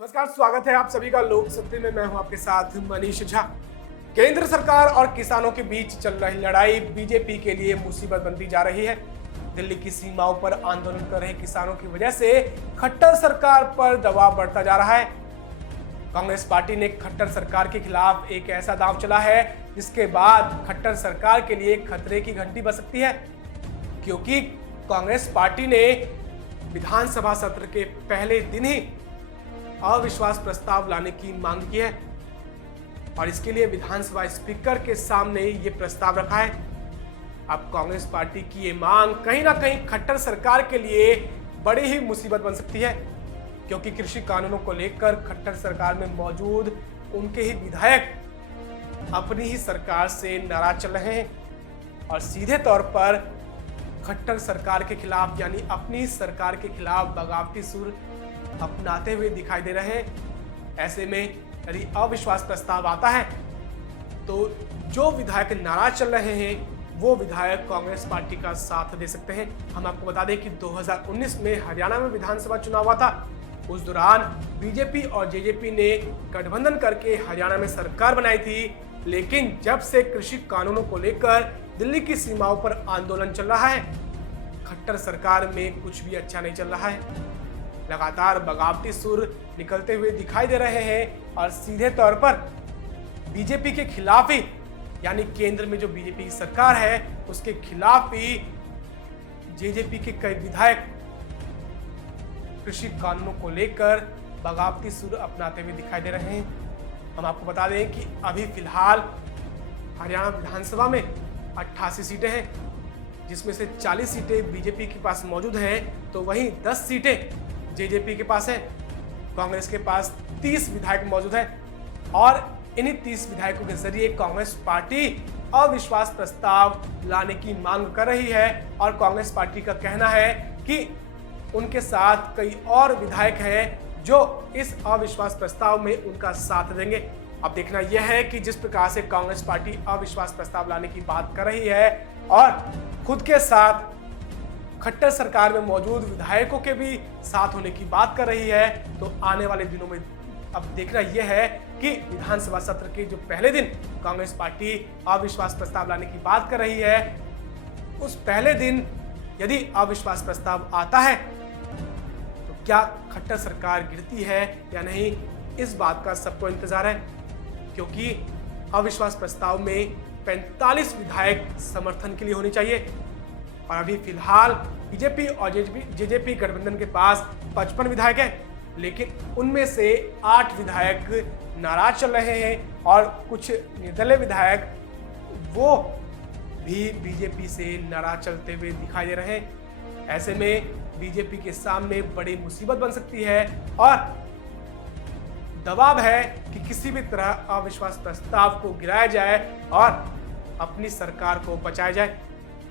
नमस्कार, स्वागत है आप सभी का लोक सत्य में। मैं हूं आपके साथ मनीष झा। केंद्र सरकार और किसानों के बीच चल रही लड़ाई बीजेपी के लिए मुसीबत बनती जा रही है। दिल्ली की सीमाओं पर आंदोलन कर रहे किसानों की वजह से खट्टर सरकार पर दबाव बढ़ता जा रहा है। कांग्रेस पार्टी ने खट्टर सरकार के खिलाफ एक ऐसा दांव चला है जिसके बाद खट्टर सरकार के लिए खतरे की घंटी बज सकती है, क्योंकि कांग्रेस पार्टी ने विधानसभा सत्र के पहले दिन ही अविश्वास प्रस्ताव लाने की मांग की है और इसके लिए विधानसभा स्पीकर के सामने ये प्रस्ताव रखा है। अब कांग्रेस पार्टी की ये मांग कहीं ना कहीं खट्टर सरकार के लिए बड़ी ही मुसीबत बन सकती है, क्योंकि कृषि कानूनों को लेकर खट्टर सरकार में मौजूद उनके ही विधायक अपनी ही सरकार से नाराज चल रहे हैं और सीधे तौर पर खट्टर सरकार के खिलाफ यानी अपनी सरकार के खिलाफ बगावती सुर अपनाते हुए दिखाई दे रहे हैं। ऐसे में यदि अविश्वास प्रस्ताव आता है तो जो विधायक नाराज चल रहे हैं वो विधायक कांग्रेस पार्टी का साथ दे सकते हैं। हम आपको बता दें कि 2019 में हरियाणा में विधानसभा चुनाव हुआ था। उस दौरान बीजेपी और जेजेपी ने गठबंधन करके हरियाणा में सरकार बनाई थी, लेकिन जब से कृषि कानूनों को लेकर दिल्ली की सीमाओं पर आंदोलन चल रहा है, खट्टर सरकार में कुछ भी अच्छा नहीं चल रहा है। लगातार बगावती सुर निकलते हुए दिखाई दे रहे हैं और सीधे तौर पर बीजेपी के खिलाफ ही यानी केंद्र में जो बीजेपी की सरकार है उसके खिलाफ ही जेजेपी के कई विधायक कृषि कानूनों को लेकर बगावती सुर अपनाते हुए दिखाई दे रहे हैं। हम आपको बता दें कि अभी फिलहाल हरियाणा विधानसभा में 88 सीटें हैं, जिसमें से 40 सीटें बीजेपी के पास मौजूद हैं, तो वहीं 10 सीटें जेजेपी के पास है। कांग्रेस के पास 30 विधायक मौजूद हैं और इन्हीं 30 विधायकों के जरिए कांग्रेस पार्टी अविश्वास प्रस्ताव लाने की मांग कर रही है और कांग्रेस पार्टी का कहना है कि उनके साथ कई और विधायक हैं जो इस अविश्वास प्रस्ताव में उनका साथ देंगे। अब देखना यह है कि जिस प्रकार से कांग्रेस पार्टी अविश्वास प्रस्ताव लाने की बात कर रही है और खुद के साथ खट्टर सरकार में मौजूद विधायकों के भी साथ होने की बात कर रही है, तो आने वाले दिनों में अब देखना यह है कि विधानसभा सत्र के जो पहले दिन कांग्रेस पार्टी अविश्वास प्रस्ताव लाने की बात कर रही है, उस पहले दिन यदि अविश्वास प्रस्ताव आता है तो क्या खट्टर सरकार गिरती है या नहीं, इस बात का सबको इंतजार है, क्योंकि अविश्वास प्रस्ताव में 45 विधायक समर्थन के लिए होने चाहिए और अभी फिलहाल बीजेपी और जेजेपी गठबंधन के पास 55 विधायक हैं, लेकिन उनमें से 8 विधायक नाराज चल रहे हैं और कुछ निर्दलीय विधायक वो भी बीजेपी से नाराज चलते हुए दिखाई दे रहे हैं। ऐसे में बीजेपी के सामने बड़ी मुसीबत बन सकती है और दबाव है कि किसी भी तरह अविश्वास प्रस्ताव को गिराया जाए और अपनी सरकार को बचाया जाए।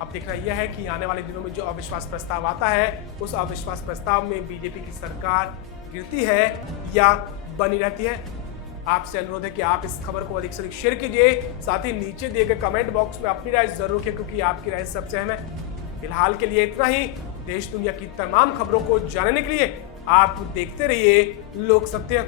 अब देखना यह है कि आने वाले दिनों में जो अविश्वास प्रस्ताव आता है उस अविश्वास प्रस्ताव में बीजेपी की सरकार गिरती है या बनी रहती है। आपसे अनुरोध है कि आप इस खबर को अधिक से अधिक शेयर कीजिए, साथ ही नीचे दिए गए कमेंट बॉक्स में अपनी राय जरूर रखें, क्योंकि आपकी राय सबसे अहम है। फिलहाल के लिए इतना ही। देश दुनिया की तमाम खबरों को जानने के लिए आप देखते रहिए लोक सत्य।